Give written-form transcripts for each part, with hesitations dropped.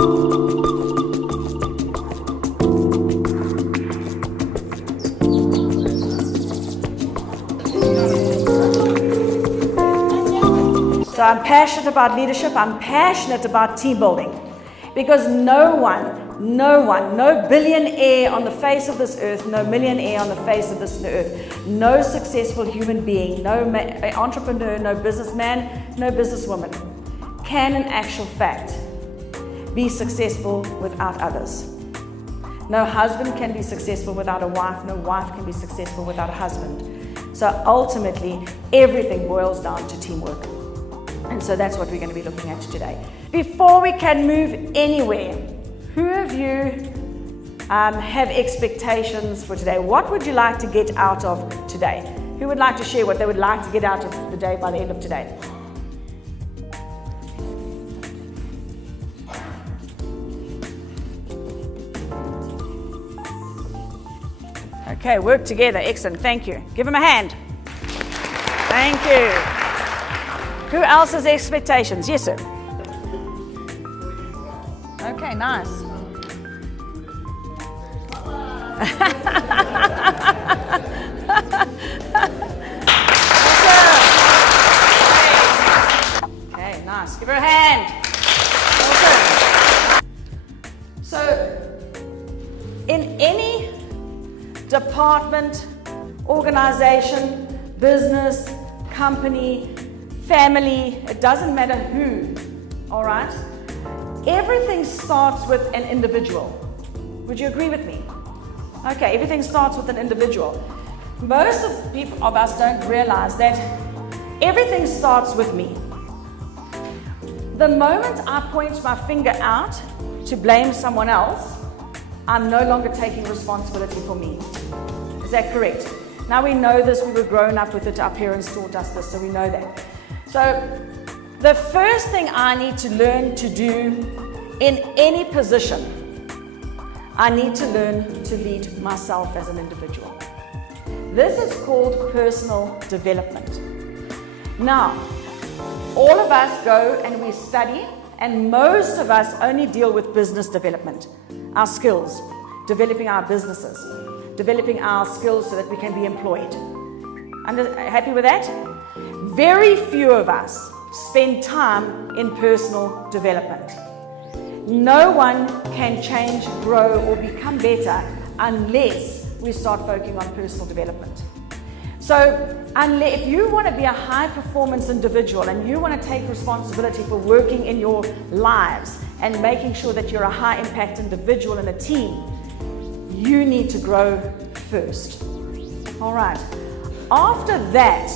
So I'm passionate about leadership, I'm passionate about team building, because no billionaire on the face of this earth, no millionaire on the face of this earth, no successful human being, no entrepreneur, no businessman, no businesswoman can in actual fact be successful without others. No husband can be successful without a wife, no wife can be successful without a husband. So ultimately, everything boils down to teamwork. And so that's what we're going to be looking at today. Before we can move anywhere, who of you have expectations for today? What would you like to get out of today? Who would like to share what they would like to get out of the day by the end of today? Okay, work together. Excellent. Thank you. Give them a hand. Thank you. Who else has expectations? Yes, sir. Okay, nice. Okay, nice. Give her a hand. Awesome. So, in any department, organization, business, company, family, it doesn't matter who, all right? Everything starts with an individual. Would you agree with me? Okay, everything starts with an individual. Most of us don't realize that everything starts with me. The moment I point my finger out to blame someone else, I'm no longer taking responsibility for me. Is that correct? Now we know this, we were grown up with it, our parents taught us this, so we know that. So the first thing I need to learn to do in any position, I need to learn to lead myself as an individual. This is called personal development. Now, all of us go and we study, and most of us only deal with business development, our skills, developing our businesses, developing our skills so that we can be employed. Happy with that? Very few of us spend time in personal development. No one can change, grow, or become better unless we start focusing on personal development. So if you want to be a high performance individual and you want to take responsibility for working in your lives and making sure that you're a high impact individual in a team, you need to grow first. All right. After that,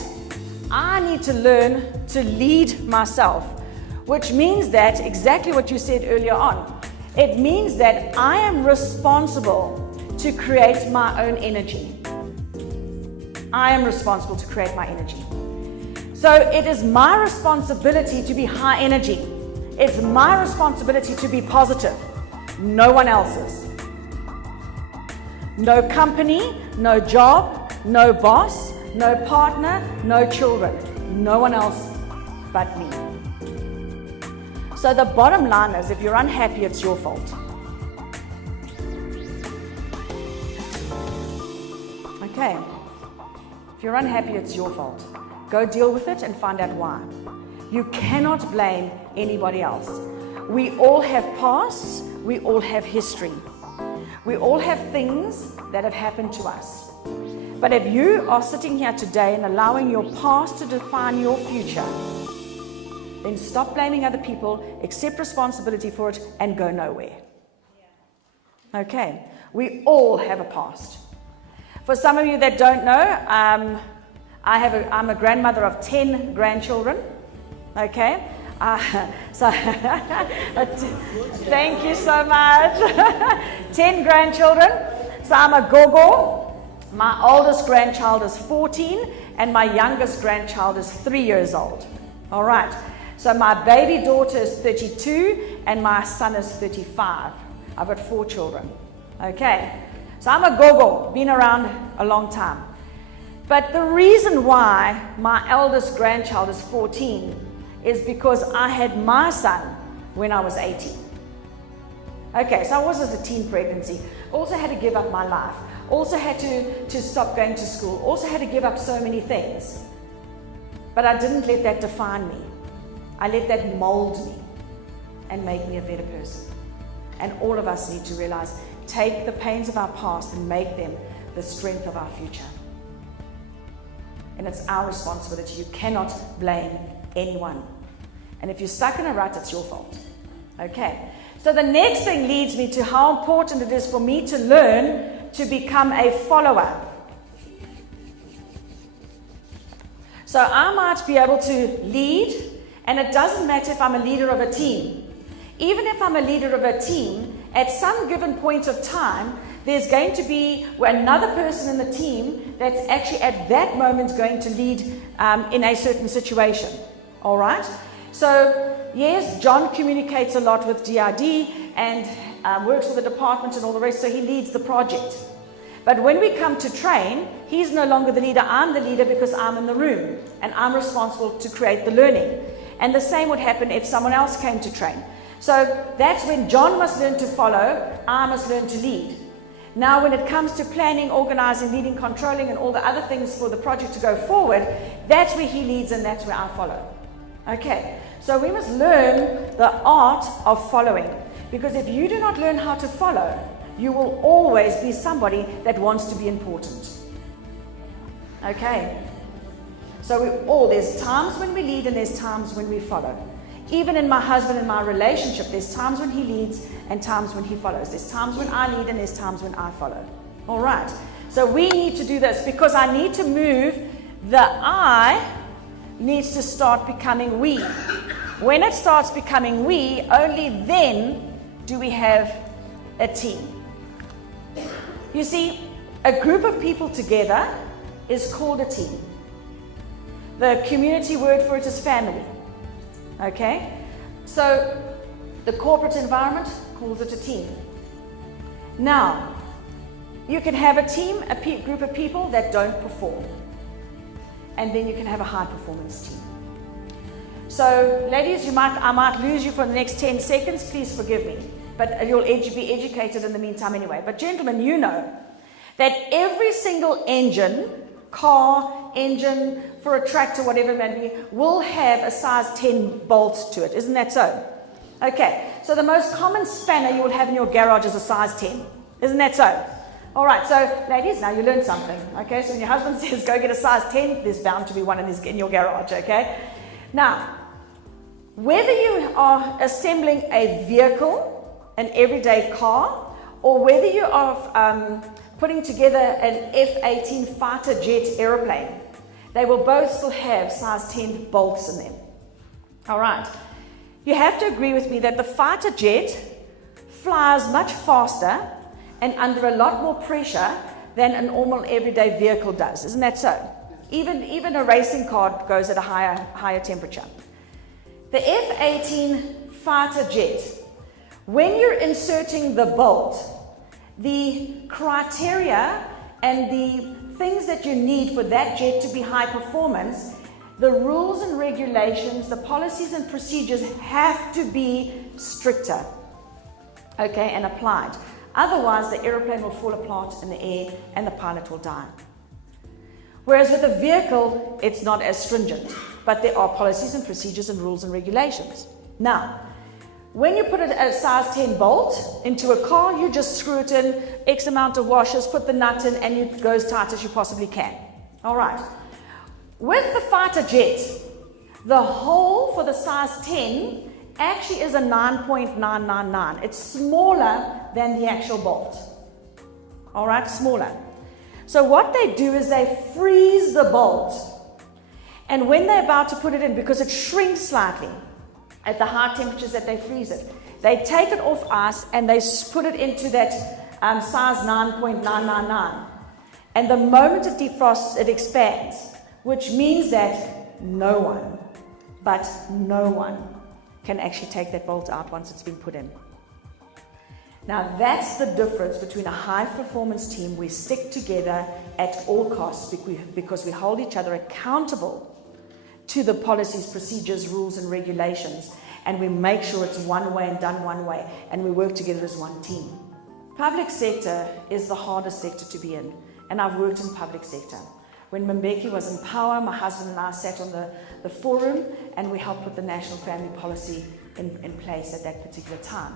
I need to learn to lead myself, which means that exactly what you said earlier on. It means that I am responsible to create my own energy. I am responsible to create my energy. So it is my responsibility to be high energy. It's my responsibility to be positive. No one else's. No company, no job, no boss, no partner, no children. No one else but me. So the bottom line is, if you're unhappy, it's your fault. Okay. If you're unhappy, it's your fault. Go deal with it and find out why. You cannot blame anybody else. We all have pasts, we all have history. We all have things that have happened to us. But if you are sitting here today and allowing your past to define your future, then stop blaming other people, accept responsibility for it, and go nowhere. Okay, we all have a past. For some of you that don't know, I'm a grandmother of 10 grandchildren. Okay, so thank you so much. 10 grandchildren. So I'm a gogo. My oldest grandchild is 14, and my youngest grandchild is 3 years old. All right. So my baby daughter is 32, and my son is 35. I've got 4 children. Okay. So I'm a gogo, been around a long time. But the reason why my eldest grandchild is 14 is because I had my son when I was 18. Okay, so I was as a teen pregnancy. Also had to give up my life. Also had to stop going to school. Also had to give up so many things. But I didn't let that define me. I let that mold me and make me a better person. And all of us need to realize, take the pains of our past and make them the strength of our future. And it's our responsibility. You cannot blame anyone. And if you're stuck in a rut, it's your fault. Okay. So the next thing leads me to how important it is for me to learn to become a follower. So I might be able to lead, and it doesn't matter if I'm a leader of a team. Even if I'm a leader of a team, at some given point of time, there's going to be another person in the team that's actually at that moment going to lead in a certain situation. All right? So, yes, John communicates a lot with GDID and works with the department and all the rest, so he leads the project. But when we come to train, he's no longer the leader. I'm the leader because I'm in the room and I'm responsible to create the learning. And the same would happen if someone else came to train. So that's when John must learn to follow, I must learn to lead. Now when it comes to planning, organizing, leading, controlling and all the other things for the project to go forward, that's where he leads and that's where I follow. Okay, so we must learn the art of following, because if you do not learn how to follow, you will always be somebody that wants to be important. Okay, so there's times when we lead and there's times when we follow. Even in my husband and my relationship, there's times when he leads and times when he follows. There's times when I lead and there's times when I follow. All right. So we need to do this because I need to move. The I needs to start becoming we. When it starts becoming we, only then do we have a team. You see, a group of people together is called a team. The community word for it is family. Okay, so the corporate environment calls it a team. Now, you can have a team, group of people that don't perform. And then you can have a high performance team. So, ladies, I might lose you for the next 10 seconds. Please forgive me. But you'll be educated in the meantime anyway. But gentlemen, you know that every single engine, car, engine, for a tractor, whatever it may be, will have a size 10 bolt to it. Isn't that so? Okay, so the most common spanner you will have in your garage is a size 10. Isn't that so? All right, so ladies, now you learned something. Okay, so when your husband says go get a size 10, there's bound to be one in your garage. Okay, now whether you are assembling a vehicle, an everyday car, or whether you are putting together an F-18 fighter jet aeroplane, they will both still have size 10 bolts in them. All right. You have to agree with me that the fighter jet flies much faster and under a lot more pressure than a normal everyday vehicle does. Isn't that so? Even a racing car goes at a higher temperature. The F-18 fighter jet, when you're inserting the bolt, the criteria and the things that you need for that jet to be high performance, the rules and regulations, the policies and procedures have to be stricter, okay, and applied. Otherwise, the aeroplane will fall apart in the air and the pilot will die. Whereas with a vehicle, it's not as stringent, but there are policies and procedures and rules and regulations. Now, when you put a size 10 bolt into a car, you just screw it in, X amount of washers, put the nut in, and it goes tight as you possibly can. All right. With the fighter jet, the hole for the size 10 actually is a 9.999. It's smaller than the actual bolt. All right, smaller. So what they do is they freeze the bolt. And when they're about to put it in, because it shrinks slightly, at the high temperatures that they freeze it, they take it off ice and they put it into that size 9.999. And the moment it defrosts, it expands, which means that no one, but no one, can actually take that bolt out once it's been put in. Now that's the difference between a high performance team. We stick together at all costs because we hold each other accountable to the policies, procedures, rules, and regulations, and we make sure it's one way and done one way, and we work together as one team. Public sector is the hardest sector to be in, and I've worked in public sector. When Mbeki was in power, my husband and I sat on the forum, and we helped put the national family policy in place at that particular time.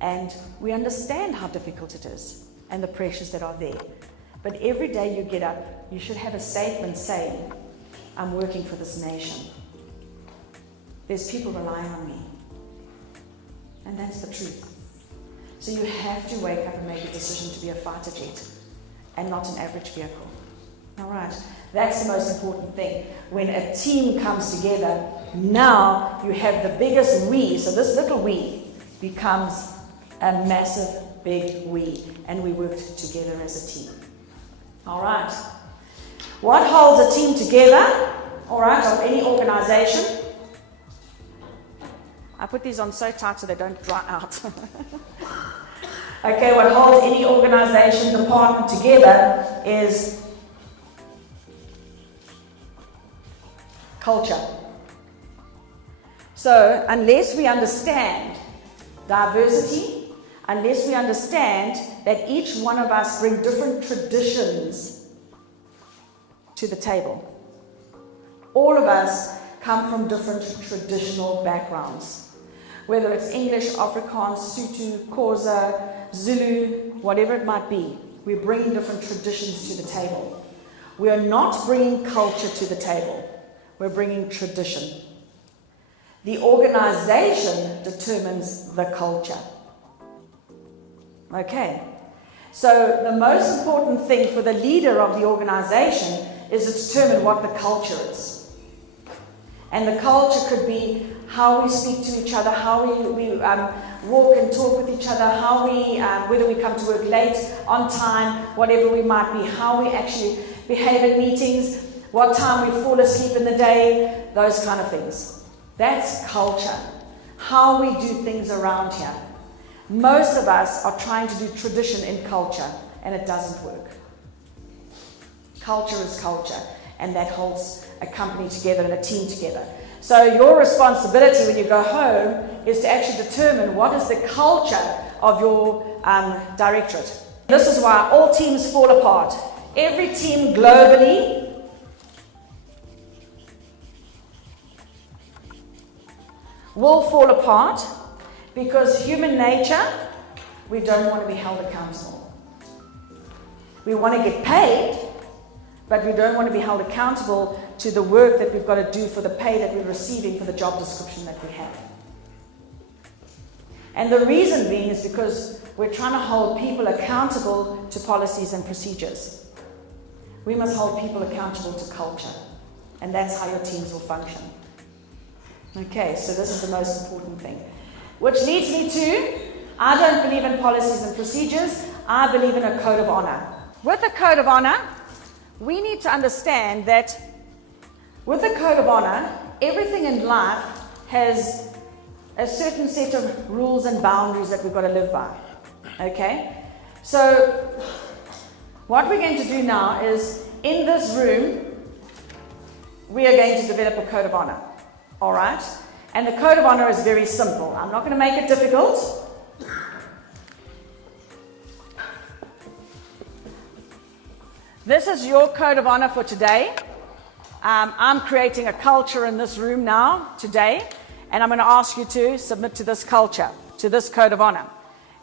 And we understand how difficult it is and the pressures that are there. But every day you get up, you should have a statement saying, I'm working for this nation. There's people relying on me. And that's the truth. So you have to wake up and make a decision to be a fighter jet and not an average vehicle. All right, that's the most important thing. When a team comes together, now you have the biggest we. So this little we becomes a massive, big we, and we work together as a team. All right. What holds a team together, all right, of any organization? I put these on so tight so they don't dry out. Okay, what holds any organization, department together is culture. So unless we understand diversity, unless we understand that each one of us bring different traditions to the table, all of us come from different traditional backgrounds, whether it's English, Afrikaans, Sotho, Xhosa, Zulu, whatever it might be. We're bringing different traditions to the table. We are not bringing culture to the table. We're bringing tradition. The organization determines the culture. Okay, so the most important thing for the leader of the organization is to determine what the culture is. And the culture could be how we speak to each other, how we walk and talk with each other, how we, whether we come to work late, on time, whatever we might be, how we actually behave in meetings, what time we fall asleep in the day, those kind of things. That's culture, how we do things around here. Most of us are trying to do tradition in culture, and it doesn't work. Culture is culture, and that holds a company together and a team together. So your responsibility when you go home is to actually determine what is the culture of your directorate. This is why all teams fall apart. Every team globally will fall apart because human nature, we don't want to be held accountable. We want to get paid, but we don't want to be held accountable to the work that we've got to do for the pay that we're receiving for the job description that we have. And the reason being is because we're trying to hold people accountable to policies and procedures. We must hold people accountable to culture, and that's how your teams will function. Okay, so this is the most important thing. Which leads me to, I don't believe in policies and procedures, I believe in a code of honor. With a code of honor, we need to understand that with a code of honor, everything in life has a certain set of rules and boundaries that we've got to live by. Okay? So, what we're going to do now is, in this room, we are going to develop a code of honor. All right? And the code of honor is very simple. I'm not going to make it difficult. This is your code of honor for today. I'm creating a culture in this room now, today, and I'm going to ask you to submit to this culture, to this code of honor.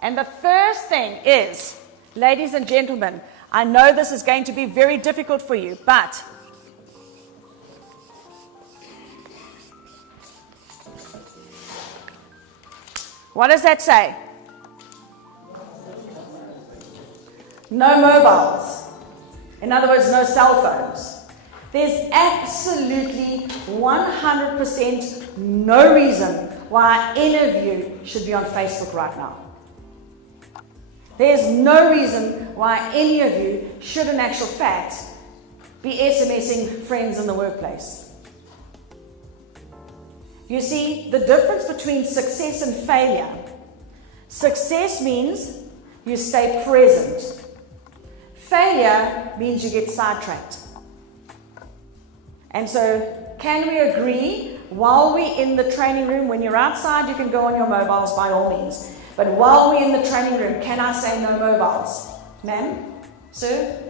And the first thing is, ladies and gentlemen, I know this is going to be very difficult for you, but what does that say? No mobiles. In other words, no cell phones. There's absolutely 100% no reason why any of you should be on Facebook right now. There's no reason why any of you should, in actual fact, be SMSing friends in the workplace. You see, the difference between success and failure. Success means you stay present. Failure means you get sidetracked. And so can we agree while we're in the training room, when you're outside, you can go on your mobiles by all means. But while we're in the training room, can I say no mobiles? Ma'am? Sir?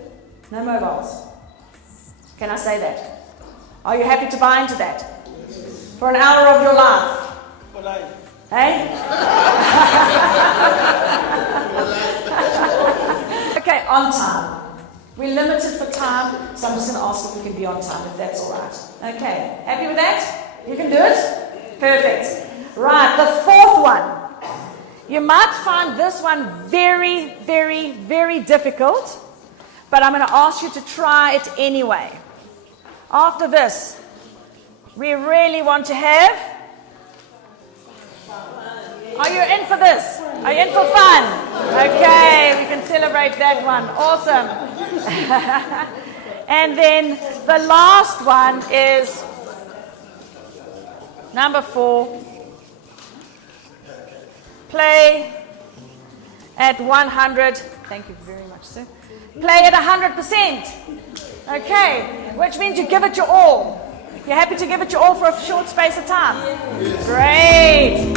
No mobiles. Can I say that? Are you happy to buy into that? For an hour of your life? For life. Hey? Okay, on time. We're limited for time, so I'm just going to ask if we can be on time, if that's all right. Okay, happy with that? You can do it? Perfect. Right, the fourth one. You might find this one very, very, very difficult, but I'm going to ask you to try it anyway. After this, we really want to have... Are you in for this? Are you in for fun? Okay, we can celebrate that one. Awesome. And then the last one is number 4. Play at 100. Thank you very much, sir. Play at 100%. Okay, which means you give it your all. You're happy to give it your all for a short space of time? Great.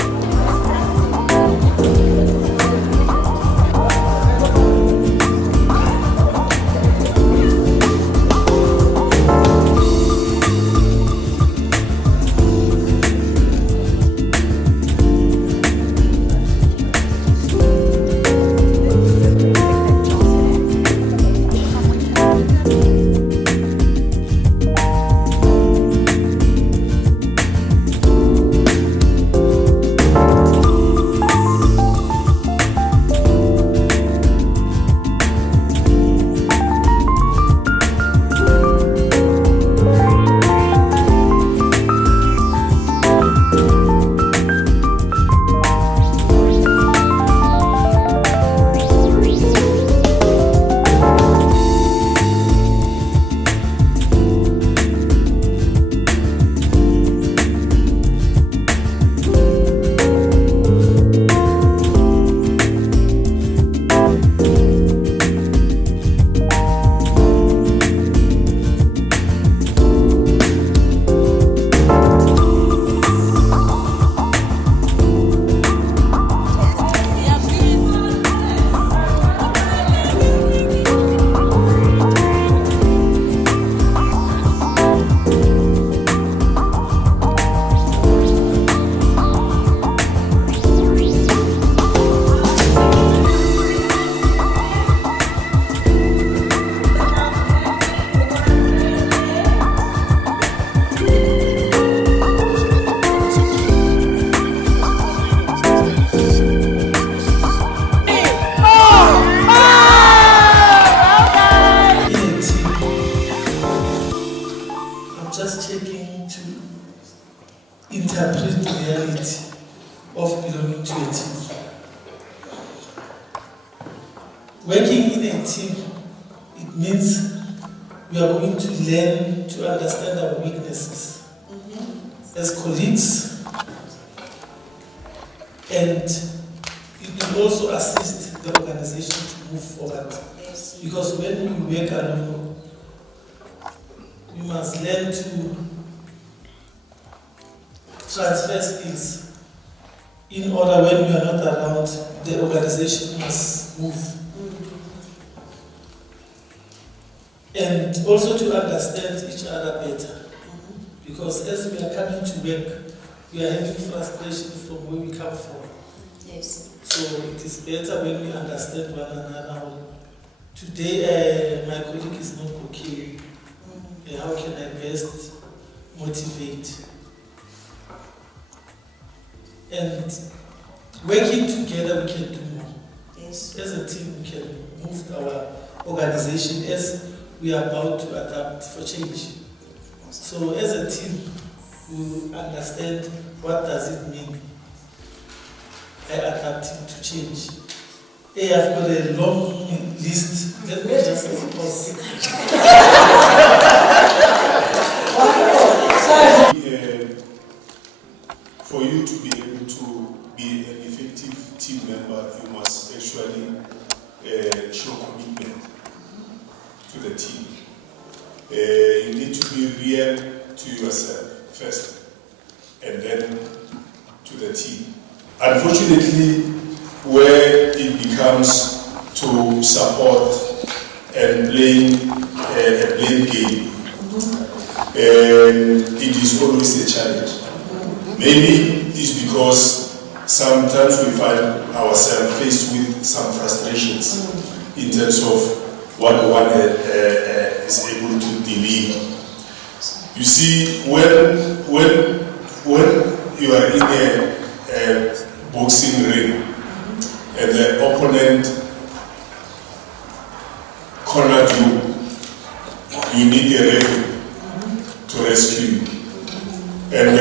interpret the reality of belonging to a team. Working in a team, it means we are going to learn to understand our weaknesses as colleagues, and it will also assist the organization to move forward. Because when we work alone, we must learn to transfer skills in order when we are not around, the organization must move. And also to understand each other better. Because as we are coming to work, we are having frustration from where we come from. Yes. So it is better when we understand one another. Today, my colleague is not okay. How can I best motivate? And working together, we can do more. Yes. As a team, we can move our organization as we are about to adapt for change. So as a team, we understand what does it mean by adapting to change. Hey, I've got a long list. Let me just pause. For you to be able to be an effective team member, you must actually show commitment to the team. You need to be real to yourself first, and then to the team. Unfortunately, where it becomes to support and playing a blame game, it is always a challenge. Maybe it's because sometimes we find ourselves faced with some frustrations in terms of what one is able to deliver. You see, when you are in a boxing ring and the opponent cornered you, you need a referee to rescue you. And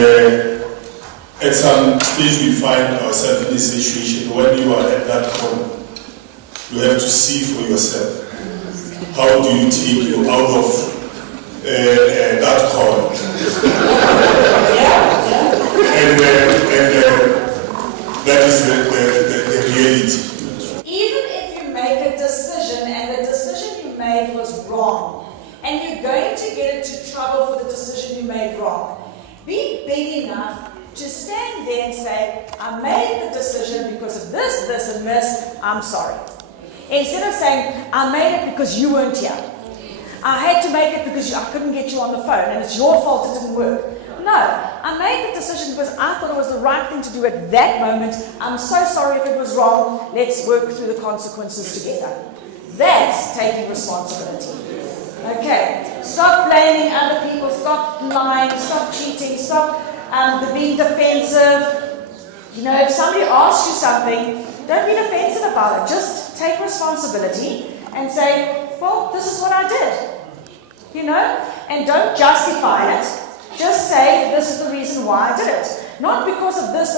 at some stage we find ourselves in a situation when you are at that corner, you have to see for yourself. How do you take you out of that corner? And that is the reality. Even if you make a decision and the decision you made was wrong, and you're going to get into trouble for the decision you made wrong, be big enough to stand there and say, I made the decision because of this, this, and this, I'm sorry. Instead of saying, I made it because you weren't here. I had to make it because I couldn't get you on the phone and it's your fault it didn't work. No, I made the decision because I thought it was the right thing to do at that moment. I'm so sorry if it was wrong. Let's work through the consequences together. That's taking responsibility. Okay, stop blaming other people, stop lying, stop cheating, stop being defensive. You know, if somebody asks you something, don't be defensive about it. Just take responsibility and say, well, this is what I did. You know, and don't justify it. Just say, this is the reason why I did it. Not because of this.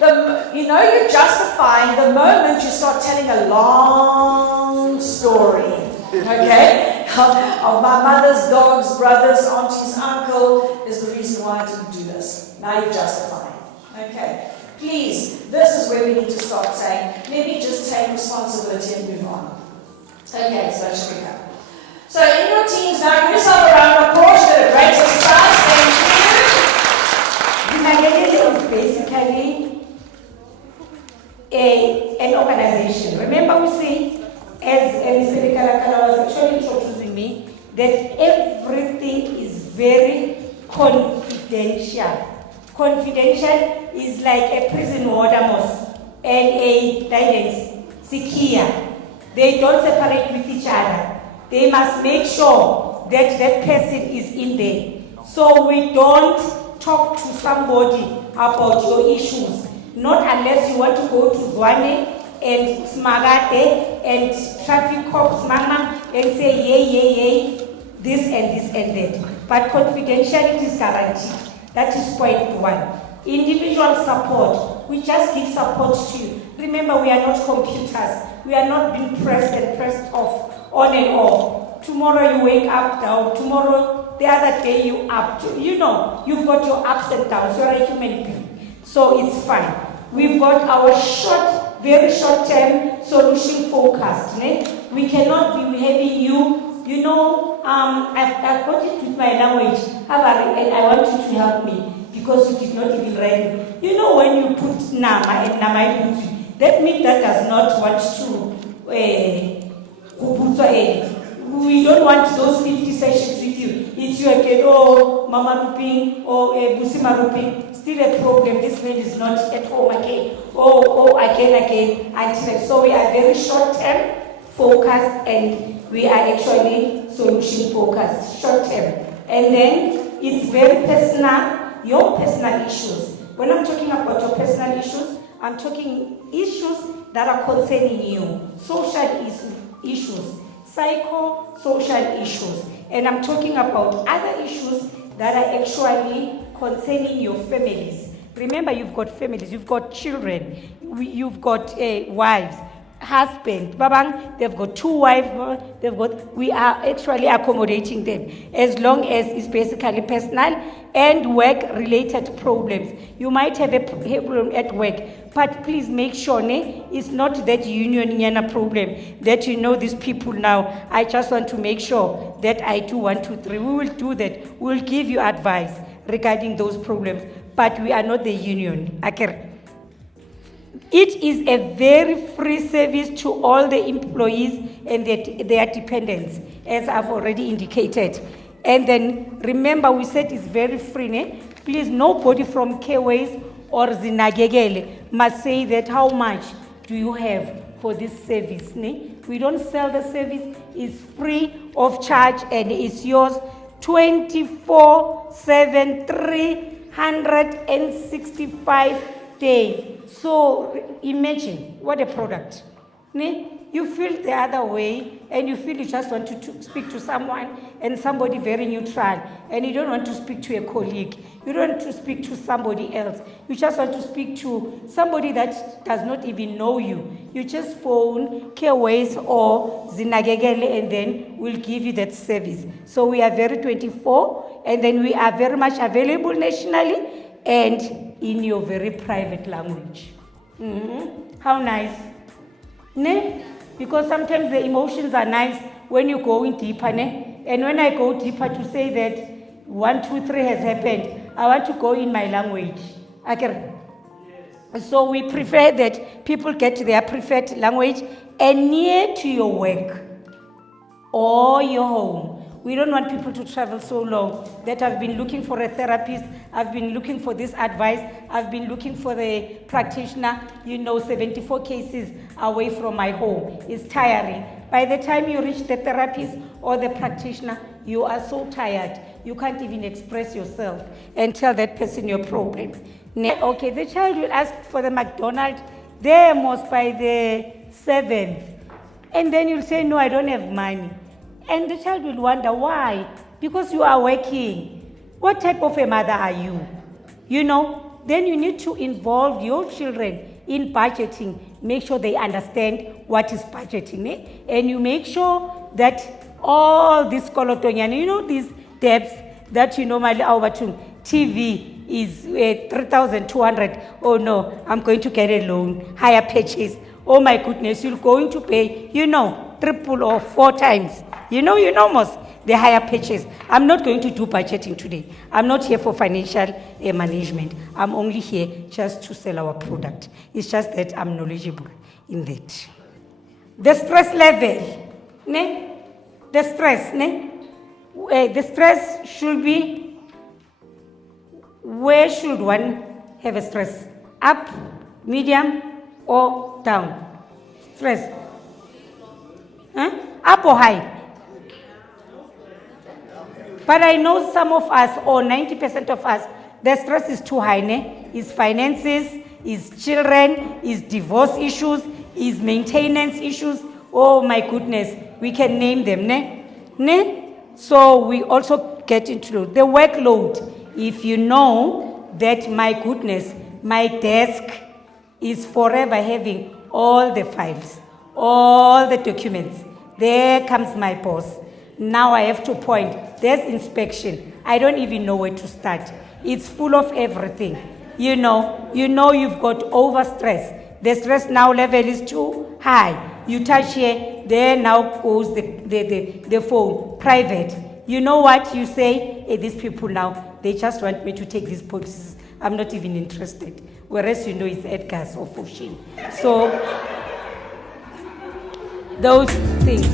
You're justifying the moment you start telling a long story. Okay? Of my mother's dogs, brothers, aunties, uncle is the reason why I didn't do this. Now you're justifying. Okay? Please, this is where we need to start saying, let me just take responsibility and move on. Okay, so let's go. So in your teams now, give yourself a round of applause. You did a great exercise. Thank you. Is basically an organization. Remember we say, as Mr. Kalakala was actually introducing me, that everything is very confidential. Confidential is like a prison warder and a guidance secure. They don't separate with each other. They must make sure that that person is in there. So we don't talk to somebody about your issues, not unless you want to go to Zwane and Smagate and traffic cops mama and say yay, this and that. But confidentiality is guaranteed. That is point one. Individual support. We just give support to you. Remember, we are not computers. We are not being pressed and pressed off, on and off. Tomorrow you wake up down. Tomorrow, the other day you up. You know, you've got your ups and downs. You're a human being. So it's fine. We've got our very short-term solution focused. We cannot be having you. You know, I've got it with my language, and I want you to help me because you did not even write me. You know, when you put Nama and Nama, that means that does not want to we don't want those 50 sessions with you. It's you again, oh, Mama Ruping, or Busima Ruping, still a problem. This man is not at home again. Oh, again, until so we are very short-term focused and we are actually solution focused, short term. And then it's very personal, your personal issues. When I'm talking about your personal issues, I'm talking issues that are concerning you, social issues, psycho-social issues. And I'm talking about other issues that are actually concerning your families. Remember, you've got families, you've got children, you've got wives. husband, babang, they've got 2 wives, we are actually accommodating them as long as it's basically personal and work-related problems. You might have a problem at work, but please make sure it's not that union problem that you know these people now. I just want to make sure that I do 1, 2, 3. We will do that. We will give you advice regarding those problems, but we are not the union. Okay. It is a very free service to all the employees and their dependents, as I've already indicated. And then remember, we said it's very free. Please, nobody from Keways or Zinagegele must say that how much do you have for this service. We don't sell the service, it's free of charge and it's yours 24/7, 365 days. So imagine what a product. You feel the other way and you feel you just want to speak to someone and somebody very neutral, and you don't want to speak to a colleague. You don't want to speak to somebody else. You just want to speak to somebody that does not even know you. You just phone Careways or Zinagegele and then we'll give you that service. So we are very 24, and then we are very much available nationally and in your very private language. How nice. Because sometimes the emotions are nice when you go in deeper. And when I go deeper to say that 1, 2, 3 has happened, I want to go in my language. Okay. So we prefer that people get their preferred language and near to your work or your home. We don't want people to travel so long that I've been looking for a therapist, I've been looking for this advice, I've been looking for the practitioner, 74 cases away from my home. It's tiring. By the time you reach the therapist or the practitioner, you are so tired. You can't even express yourself and tell that person your problem. Okay, the child will ask for the McDonald's there most by the 7th. And then you'll say, no, I don't have money. And the child will wonder why. Because you are working. What type of a mother are you? Then you need to involve your children in budgeting. Make sure they understand what is budgeting. And you make sure that all these kolotonyan, these debts that you normally overturn, TV is 3,200. Oh no, I'm going to get a loan, higher purchase. Oh my goodness, you're going to pay, 3 or 4 times. Most the higher purchase. I'm not going to do budgeting today. I'm not here for financial management. I'm only here just to sell our product. It's just that I'm knowledgeable in that. The stress level, the stress should be, where should one have a stress? Up, medium, or down? Stress. Up or high? But I know some of us, or 90% of us, the stress is too high. It's finances, it's children, it's divorce issues, it's maintenance issues. Oh my goodness, we can name them. So we also get into the workload. If you know that, my goodness, my desk is forever having all the files, all the documents. There comes my boss. Now I have to point. There's inspection. I don't even know where to start. It's full of everything. You've got overstress. The stress now level is too high. You touch here, there now goes the phone, private. You know what you say? Hey, these people now, they just want me to take these policies. I'm not even interested. Whereas it's Edgar's or Foshin. So, those things,